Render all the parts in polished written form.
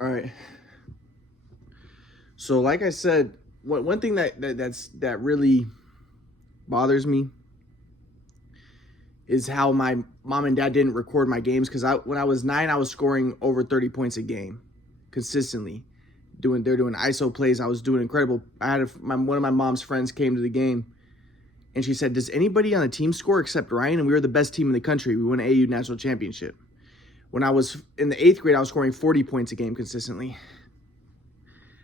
All right. So, like I said, one thing that really bothers me is how my mom and dad didn't record my games, because when I was 9, I was scoring over 30 points a game consistently. They're doing ISO plays. I was doing incredible. One of my mom's friends came to the game, and she said, "Does anybody on the team score except Ryan?" And we were the best team in the country. We won an AU national championship. When I was in the 8th grade, I was scoring 40 points a game consistently.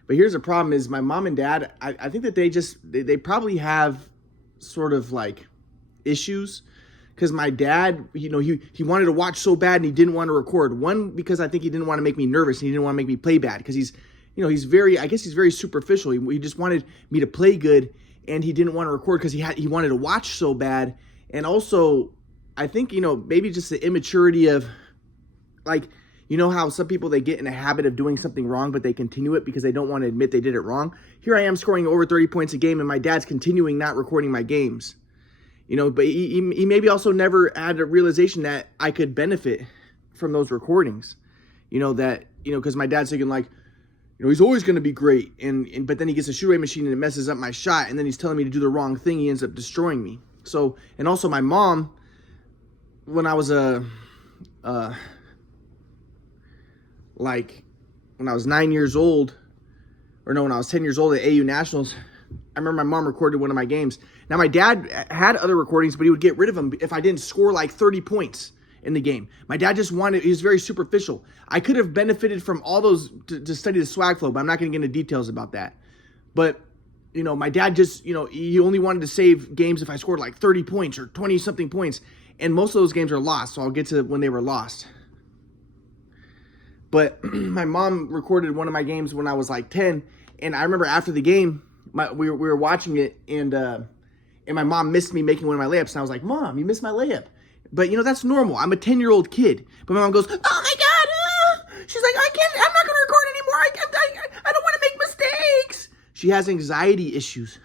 But here's the problem: is my mom and dad, I think that they probably have sort of like issues, because my dad, he wanted to watch so bad and he didn't want to record. One, because I think he didn't want to make me nervous and he didn't want to make me play bad, because he's very superficial. He just wanted me to play good, and he didn't want to record because he wanted to watch so bad. And also, I think, maybe just the immaturity of, like, how some people, they get in a habit of doing something wrong, but they continue it because they don't want to admit they did it wrong. Here I am scoring over 30 points a game, and my dad's continuing not recording my games. But he maybe also never had a realization that I could benefit from those recordings. Because my dad's thinking, like, he's always going to be great. But then he gets a shoot rate machine and it messes up my shot, and then he's telling me to do the wrong thing. He ends up destroying me. So, and also my mom, when I was when I was 9 years old, when I was 10 years old at AU Nationals, I remember my mom recorded one of my games. Now, my dad had other recordings, but he would get rid of them if I didn't score like 30 points in the game. My dad just he was very superficial. I could have benefited from all those to study the swag flow, but I'm not going to get into details about that. But, my dad just, he only wanted to save games if I scored like 30 points or 20 something points. And most of those games are lost, so I'll get to when they were lost. But my mom recorded one of my games when I was like 10, and I remember after the game, we were watching it, and my mom missed me making one of my layups, and I was like, "Mom, you missed my layup." But that's normal. I'm a 10-year-old kid. But my mom goes, "Oh my God!" She's like, I'm not gonna record anymore. I don't want to make mistakes." She has anxiety issues.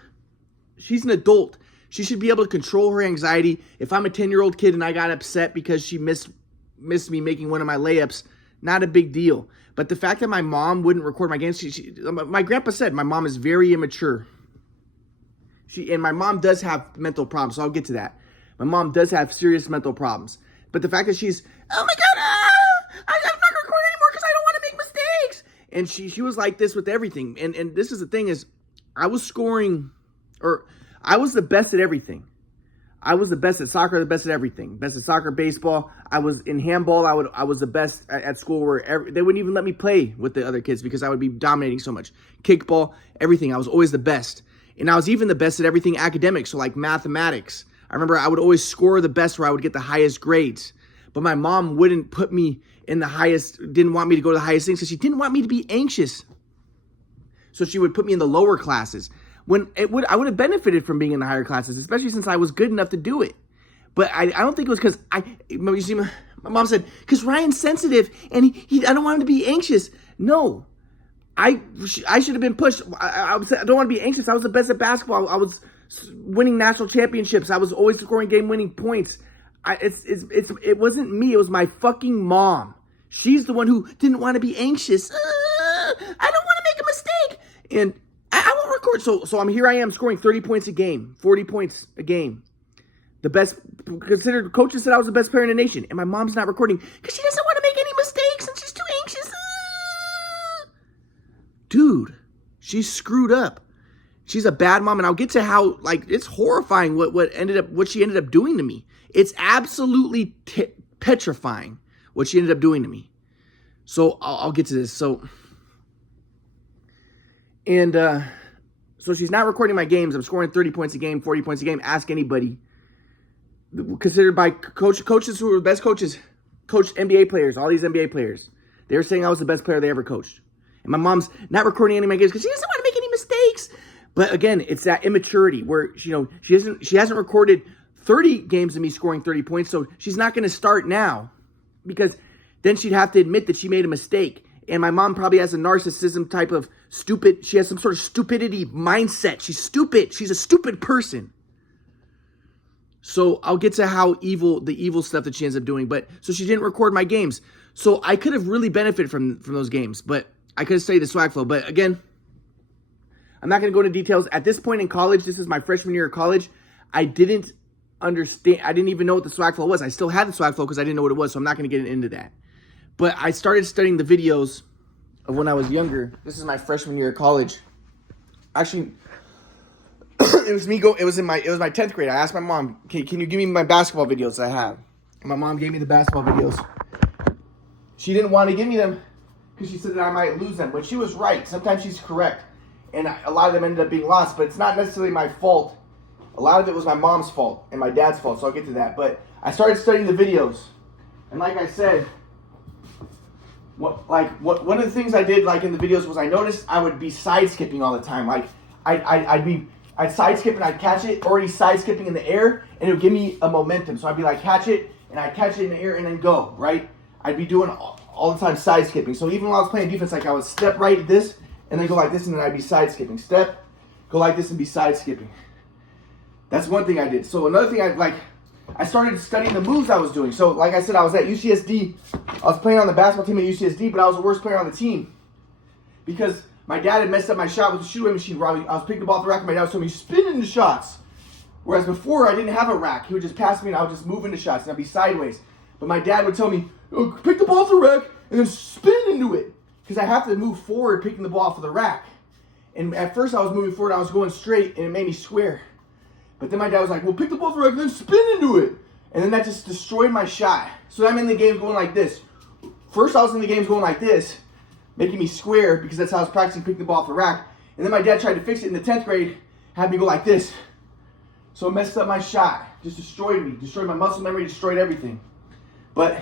She's an adult. She should be able to control her anxiety. If I'm a 10-year-old kid and I got upset because she missed me making one of my layups, not a big deal. But the fact that my mom wouldn't record my games, my grandpa said my mom is very immature. And my mom does have mental problems, so I'll get to that. My mom does have serious mental problems. But the fact that she's, "Oh my God, I'm not going to record anymore because I don't want to make mistakes." And she was like this with everything. And this is the thing is, I was the best at everything. I was the best at soccer, the best at everything. Best at soccer, baseball. I was in handball. I was the best at school, where they wouldn't even let me play with the other kids because I would be dominating so much. Kickball, everything. I was always the best. And I was even the best at everything academic, so like mathematics. I remember I would always score the best, where I would get the highest grades. But my mom wouldn't put me in the highest, didn't want me to go to the highest things, because she didn't want me to be anxious. So she would put me in the lower classes. I would have benefited from being in the higher classes, especially since I was good enough to do it. But I don't think it was because you see, my mom said, because Ryan's sensitive and I don't want him to be anxious. No, I should have been pushed. I don't want to be anxious. I was the best at basketball. I was winning national championships. I was always scoring game-winning points. It wasn't me. It was my fucking mom. She's the one who didn't want to be anxious. I don't want to make a mistake. And I won't record. So I am scoring 30 points a game, 40 points a game. The best, considered, coaches said I was the best player in the nation. And my mom's not recording because she doesn't want to make any mistakes and she's too anxious. Dude, she's screwed up. She's a bad mom. And I'll get to how, it's horrifying what she ended up doing to me. It's absolutely petrifying what she ended up doing to me. So I'll get to this. So she's not recording my games. I'm scoring 30 points a game, 40 points a game. Ask anybody. Considered by coaches who were the best coaches, coached NBA players, all these NBA players. They were saying I was the best player they ever coached. And my mom's not recording any of my games because she doesn't want to make any mistakes. But again, it's that immaturity where, she hasn't recorded 30 games of me scoring 30 points. So she's not going to start now, because then she'd have to admit that she made a mistake. And my mom probably has a narcissism type of she has some sort of stupidity mindset. She's stupid. She's a stupid person. So I'll get to the evil stuff that she ends up doing. But so she didn't record my games. So I could have really benefited from those games. But I could have studied the swag flow. But again, I'm not going to go into details. At this point in college, this is my freshman year of college, I didn't understand. I didn't even know what the swag flow was. I still had the swag flow because I didn't know what it was, so I'm not going to get into that. But I started studying the videos of when I was younger. This is my freshman year of college. Actually, it was me. It was my 10th grade. I asked my mom, "Can you give me my basketball videos that I have?" And my mom gave me the basketball videos. She didn't want to give me them because she said that I might lose them, but she was right. Sometimes she's correct, and a lot of them ended up being lost. But it's not necessarily my fault. A lot of it was my mom's fault and my dad's fault. So I'll get to that. But I started studying the videos, and like I said, one of the things I did like in the videos was I noticed I would be side skipping all the time. Like I'd side skip and I'd catch it, already side skipping in the air, and it would give me a momentum. So I'd be like, catch it, and I'd catch it in the air and then go, right? I'd be doing all the time side skipping. So even while I was playing defense, like I would step right this, and then go like this, and then I'd be side skipping. Step, go like this, and be side skipping. That's one thing I did. So another thing I started studying the moves I was doing. So like I said, I was at UCSD. I was playing on the basketball team at UCSD, but I was the worst player on the team because my dad had messed up my shot with the shoot away machine where I was picking the ball off the rack, and my dad was telling me, spin into shots. Whereas before, I didn't have a rack. He would just pass me, and I would just move into shots, and I'd be sideways. But my dad would tell me, oh, pick the ball off the rack, and then spin into it. Because I have to move forward picking the ball off of the rack. And at first, I was moving forward, I was going straight, and it made me square. But then my dad was like, well, pick the ball off the rack, and then spin into it. And then that just destroyed my shot. So I'm in the game going like this. First, I was in the games going like this, making me square because that's how I was practicing picking the ball off the rack. And then my dad tried to fix it in the 10th grade, had me go like this. So it messed up my shot, just destroyed me, destroyed my muscle memory, destroyed everything. But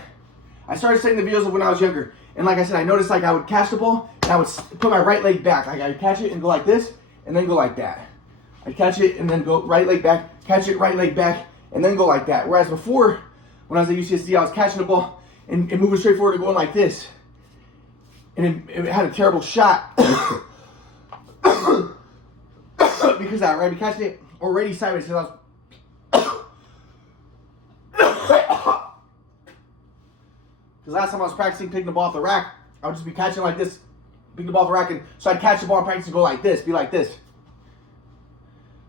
I started studying the videos of when I was younger. And like I said, I noticed like I would catch the ball and I would put my right leg back. Like I'd catch it and go like this and then go like that. I'd catch it and then go right leg back, catch it, right leg back, and then go like that. Whereas before, when I was at UCSD, I was catching the ball and moving straight forward and going like this. And it had a terrible shot because I'd be catching it already sideways. Because last time I was practicing picking the ball off the rack, I would just be catching like this, picking the ball off the rack, and so I'd catch the ball and practice and go like this, be like this.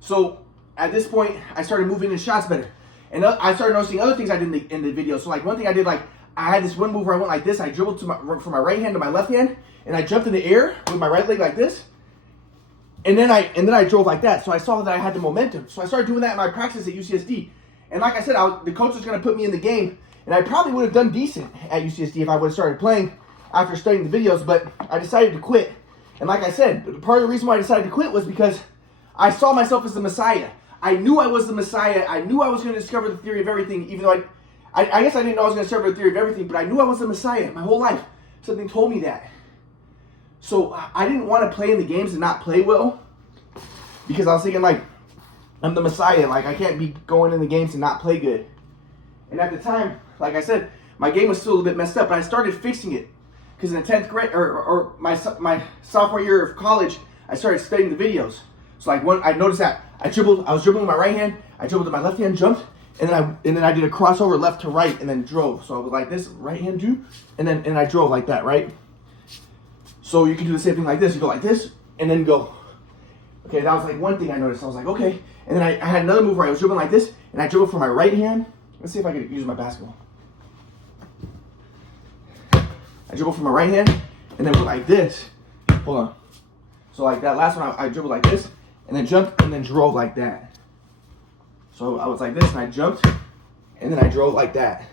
So at this point, I started moving in shots better, and I started noticing other things I did in the video. So like one thing I did, like I had this one move where I went like this. I dribbled from my right hand to my left hand, and I jumped in the air with my right leg like this. And then I drove like that. So I saw that I had the momentum. So I started doing that in my practice at UCSD. And like I said, the coach was going to put me in the game. And I probably would have done decent at UCSD if I would have started playing after studying the videos. But I decided to quit. And like I said, part of the reason why I decided to quit was because I saw myself as the Messiah. I knew I was the Messiah. I knew I was going to discover the theory of everything. Even though I guess I didn't know I was going to discover the theory of everything. But I knew I was the Messiah my whole life. Something told me that. So I didn't want to play in the games and not play well, because I was thinking like, I'm the Messiah, like I can't be going in the games and not play good. And at the time, like I said, my game was still a little bit messed up, but I started fixing it. Because in the 10th grade, or my sophomore year of college, I started studying the videos. So like I noticed that I was dribbling with my right hand, I dribbled with my left hand, jumped, and then I did a crossover left to right and then drove. So I was like this, right hand do, and I drove like that, right? So you can do the same thing like this. You go like this, and then go. Okay, that was like one thing I noticed. I was like, okay. And then I had another move where I was dribbling like this, and I dribbled from my right hand. Let's see if I can use my basketball. I dribbled from my right hand, and then went like this. Hold on. So like that last one, I dribbled like this, and then jumped, and then drove like that. So I was like this, and I jumped, and then I drove like that.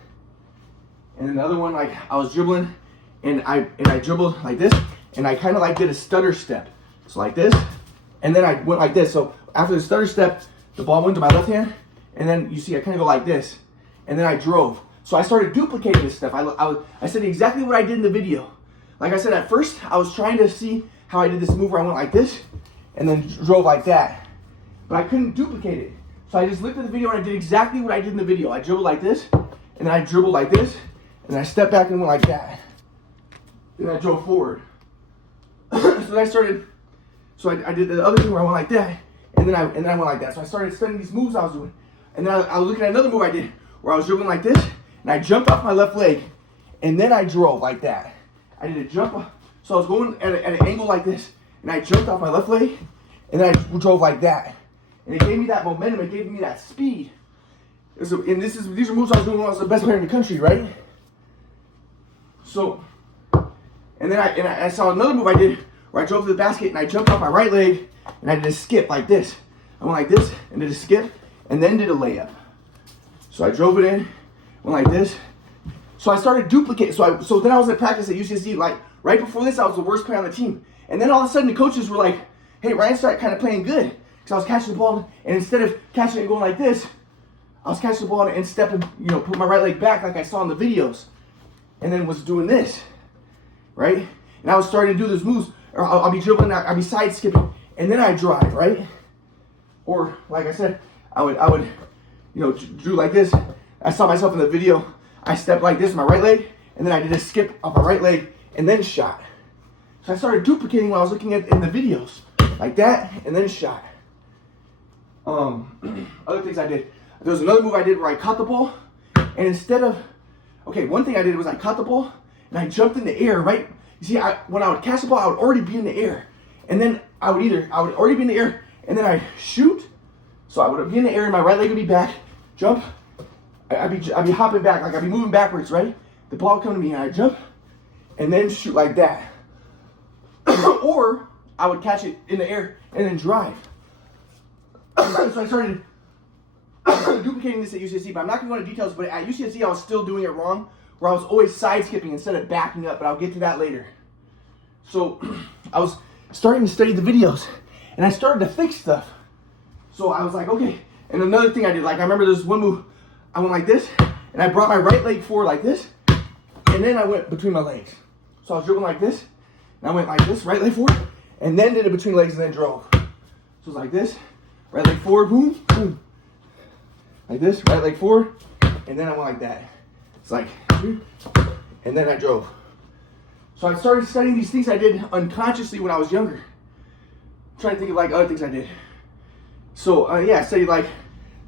And then the other one, like I was dribbling, and I dribbled like this, and I kind of like did a stutter step. So like this, and then I went like this. So after the stutter step, the ball went to my left hand, and then you see I kind of go like this, and then I drove. So I started duplicating this stuff. I said exactly what I did in the video. Like I said, at first, I was trying to see how I did this move where I went like this, and then drove like that. But I couldn't duplicate it. So I just looked at the video, and I did exactly what I did in the video. I dribbled like this, and then I dribbled like this, and then I stepped back and went like that. Then I drove forward. So then I started, I did the other thing where I went like that, and then I went like that. So I started studying these moves I was doing. And then I was looking at another move I did where I was dribbling like this, and I jumped off my left leg, and then I drove like that. I did a jump So I was going at an angle like this, and I jumped off my left leg, and then I drove like that. And it gave me that momentum, it gave me that speed. These are moves I was doing when I was the best player in the country, right? So, and then I saw another move I did where I drove to the basket and I jumped off my right leg and I did a skip like this. I went like this and did a skip and then did a layup. So I drove it in, went like this. So I started duplicating. So then I was at practice at UCSD. Like right before this, I was the worst player on the team. And then all of a sudden the coaches were like, "Hey, Ryan started kind of playing good." Because I was catching the ball and instead of catching it and going like this, I was catching the ball and stepping, put my right leg back like I saw in the videos. And then was doing this, right? And I was starting to do those moves. Or I'll be dribbling, I'll be side skipping, and then I drive, right? Or like I said, I would, do like this. I saw myself in the video. I stepped like this with my right leg, and then I did a skip off my right leg, and then shot. So I started duplicating what I was looking at in the videos, like that, and then shot. Other things I did. There was another move I did where I caught the ball, and instead of, one thing I did was I caught the ball, and I jumped in the air, right? You see, when I would catch the ball, I would already be in the air. And then I would already be in the air, and then I'd shoot. So I would be in the air, and my right leg would be back, jump. I'd be hopping back, like I'd be moving backwards, right? The ball would come to me, and I'd jump, and then shoot like that. Or I would catch it in the air, and then drive. So I started duplicating this at UCSD, but I'm not going to go into details, but at UCSD I was still doing it wrong, where I was always side skipping instead of backing up, but I'll get to that later. So I was starting to study the videos, and I started to fix stuff. So I was like, okay. And another thing I did, like I remember there's one move, I went like this, and I brought my right leg forward like this, and then I went between my legs. So I was dribbling like this, and I went like this, right leg forward, and then did it between legs and then drove. So it was like this, right leg forward, boom, boom. Like this, right leg forward, and then I went like that. It's like, and then I drove. So I started studying these things I did unconsciously when I was younger. I'm trying to think of like other things I did. So I studied like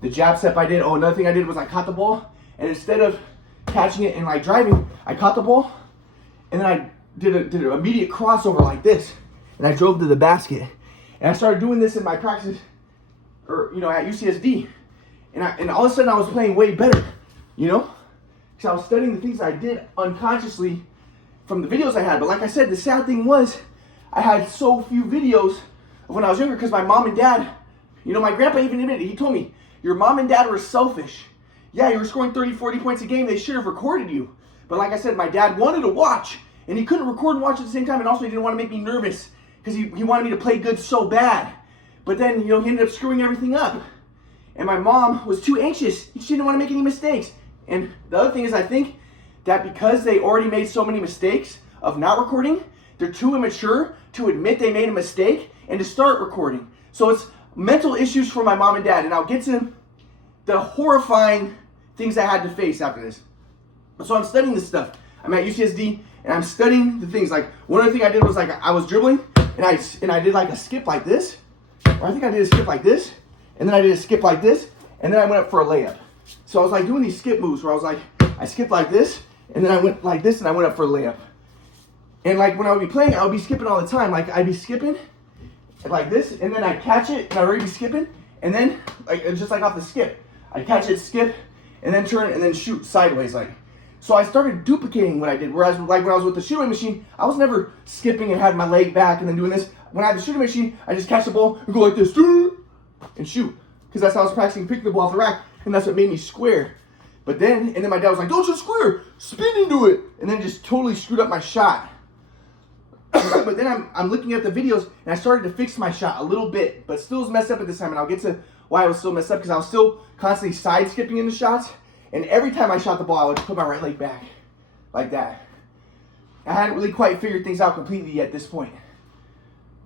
the jab step I did. Oh, another thing I did was I caught the ball, and instead of catching it and like driving, I caught the ball, and then I did an immediate crossover like this, and I drove to the basket. And I started doing this in my practice, or at UCSD. And all of a sudden I was playing way better, because I was studying the things I did unconsciously from the videos I had. But like I said, the sad thing was I had so few videos of when I was younger because my mom and dad, my grandpa even admitted it. He told me, your mom and dad were selfish. Yeah, you were scoring 30, 40 points a game. They should have recorded you. But like I said, my dad wanted to watch, and he couldn't record and watch at the same time. And also he didn't want to make me nervous because he wanted me to play good so bad. But then, he ended up screwing everything up. And my mom was too anxious. She didn't want to make any mistakes. And the other thing is I think that because they already made so many mistakes of not recording, they're too immature to admit they made a mistake and to start recording. So it's mental issues for my mom and dad. And I'll get to the horrifying things I had to face after this. So I'm studying this stuff. I'm at UCSD and I'm studying the things. Like one other thing I did was like I was dribbling and I did like a skip like this. Or I think I did a skip like this. And then I did a skip like this, and then I went up for a layup. So I was like doing these skip moves where I was like, I skipped like this, and then I went like this, and I went up for a layup. And like when I would be playing, I would be skipping all the time. Like I'd be skipping like this, and then I'd catch it, and I'd already be skipping, and then like just like off the skip, I'd catch it, skip, and then turn, and then shoot sideways like. So I started duplicating what I did. Whereas like when I was with the shooting machine, I was never skipping and having my leg back and then doing this. When I had the shooting machine, I just catch the ball and go like this. And shoot, because that's how I was practicing picking the ball off the rack, and that's what made me square. But then my dad was like, don't shoot square, spin into it, and then just totally screwed up my shot. But then I'm looking at the videos, and I started to fix my shot a little bit, but still was messed up at this time, and I'll get to why I was still messed up, because I was still constantly side skipping in the shots, and every time I shot the ball, I would put my right leg back, like that. I hadn't really quite figured things out completely at this point.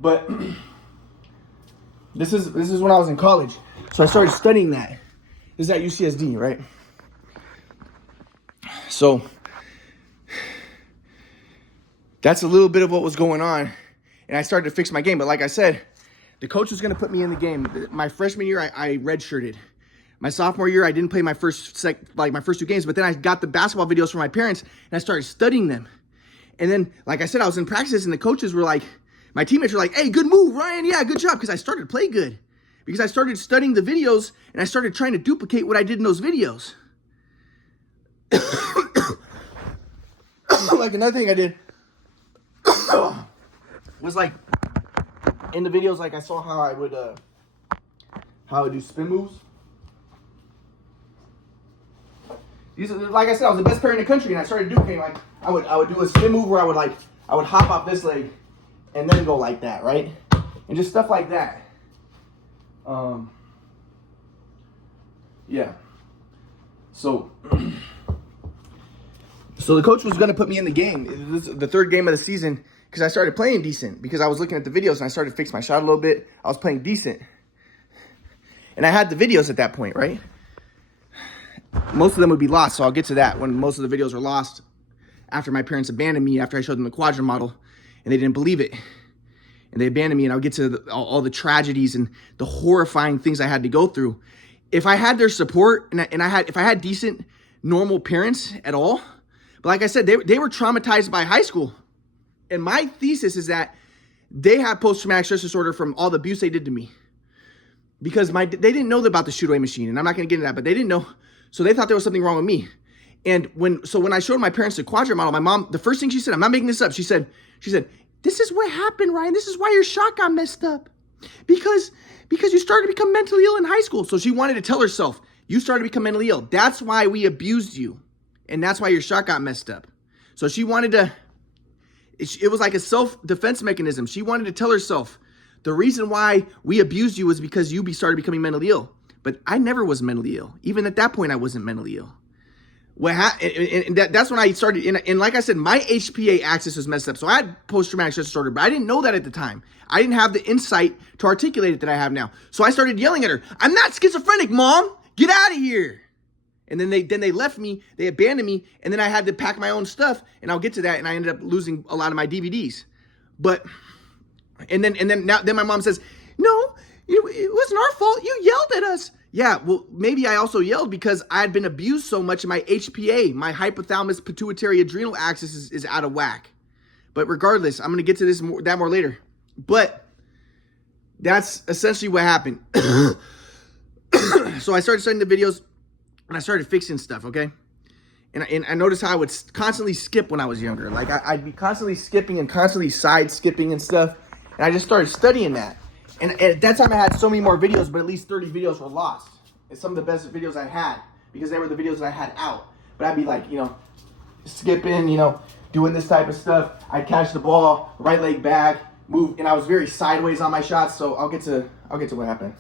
But This is when I was in college. So I started studying that. This is at UCSD, right? So that's a little bit of what was going on. And I started to fix my game. But like I said, the coach was going to put me in the game. My freshman year, I redshirted. My sophomore year, I didn't play my first 2 games. But then I got the basketball videos from my parents, and I started studying them. And then, like I said, I was in practice and the coaches were like, my teammates were like, hey, good move, Ryan. Yeah, good job. Because I started to play good. Because I started studying the videos and I started trying to duplicate what I did in those videos. Like another thing I did was like in the videos, like I saw how I would do spin moves. These are, like I said, I was the best player in the country, and I started duplicating. Like I would do a spin move where I would hop off this leg and then go like that, right? And just stuff like that. Yeah. So the coach was gonna put me in the game. This is the third game of the season because I started playing decent because I was looking at the videos and I started to fix my shot a little bit. I was playing decent, and I had the videos at that point, right? Most of them would be lost, so I'll get to that when most of the videos are lost after my parents abandoned me after I showed them the quadrant model, and they didn't believe it. And they abandoned me, and I'll get to all the tragedies and the horrifying things I had to go through. If I had their support and if I had decent, normal parents at all, but like I said, they were traumatized by high school. And my thesis is that they have post-traumatic stress disorder from all the abuse they did to me. Because they didn't know about the shoot-away machine, and I'm not going to get into that, but they didn't know. So they thought there was something wrong with me. And when I showed my parents the quadrant model, my mom, the first thing she said, I'm not making this up, she said, this is what happened, Ryan. This is why your shot got messed up. Because you started to become mentally ill in high school. So she wanted to tell herself, you started to become mentally ill. That's why we abused you. And that's why your shot got messed up. So she wanted to, it was like a self-defense mechanism. She wanted to tell herself, the reason why we abused you was because you started becoming mentally ill. But I never was mentally ill. Even at that point, I wasn't mentally ill. That's when I started, and like I said, my HPA axis was messed up. So I had post-traumatic stress disorder, but I didn't know that at the time. I didn't have the insight to articulate it that I have now. So I started yelling at her, I'm not schizophrenic, Mom. Get out of here. And then they left me, they abandoned me, and then I had to pack my own stuff, and I'll get to that, and I ended up losing a lot of my DVDs. But, and then my mom says, no, it wasn't our fault. You yelled at us. Yeah, well, maybe I also yelled because I had been abused so much, and my HPA, my hypothalamus pituitary adrenal axis is out of whack. But regardless, I'm going to get to that more later. But that's essentially what happened. So I started studying the videos, and I started fixing stuff, okay? And I noticed how I would constantly skip when I was younger. Like, I'd be constantly skipping and constantly side skipping and stuff. And I just started studying that. And at that time, I had so many more videos, but at least 30 videos were lost. It's some of the best videos I had because they were the videos that I had out. But I'd be like, skipping, doing this type of stuff. I'd catch the ball, right leg back, move, and I was very sideways on my shots. So I'll get to what happened.